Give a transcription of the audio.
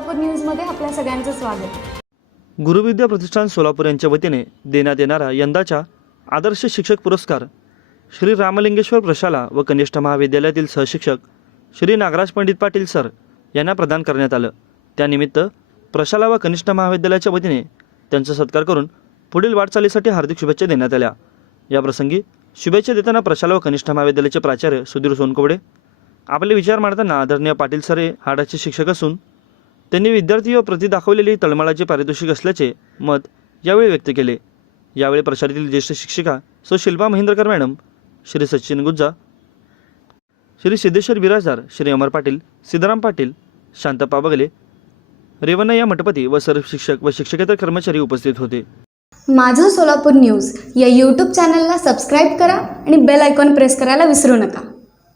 सोलापूर न्यूजमध्ये आपल्या सगळ्यांचं स्वागत। गुरुविद्या प्रतिष्ठान सोलापूर यांच्या वतीने देण्यात येणारा यंदाचा आदर्श शिक्षक पुरस्कार श्री रामलिंगेश्वर प्रशाला व कनिष्ठ महाविद्यालयातील सहशिक्षक श्री नागराज पंडित पाटील सर यांना प्रदान करण्यात आलं। त्यानिमित्त प्रशाला व कनिष्ठ महाविद्यालयाच्या वतीने त्यांचा सत्कार करून पुढील वाटचालीसाठी हार्दिक शुभेच्छा देण्यात आल्या। या प्रसंगी शुभेच्छा देताना प्रशाला व कनिष्ठ महाविद्यालयाचे प्राचार्य सुधीर सोनकवडे आपले विचार मांडताना आदरणीय पाटील सर हे हाडाचे शिक्षक असून त्यांनी विद्यार्थी व प्रति दाखवलेली तळमळाचे पारितोषिक असल्याचे मत यावेळी व्यक्त केले। यावेळी प्रशालेतील ज्येष्ठ शिक्षिका सौ शिल्पा महेंद्रकर मॅडम, श्री सचिन गुज्जा, श्री सिद्धेश्वर बिराजदार, श्री अमर पाटील, सिद्धराम पाटील, शांतप्पा बगले, रेवण्या मठपती व सर्व शिक्षक व शिक्षकेतर कर्मचारी उपस्थित होते। माझं सोलापूर न्यूज या यूट्यूब चॅनलला सबस्क्राईब करा आणि बेल आयकॉन प्रेस करायला विसरू नका।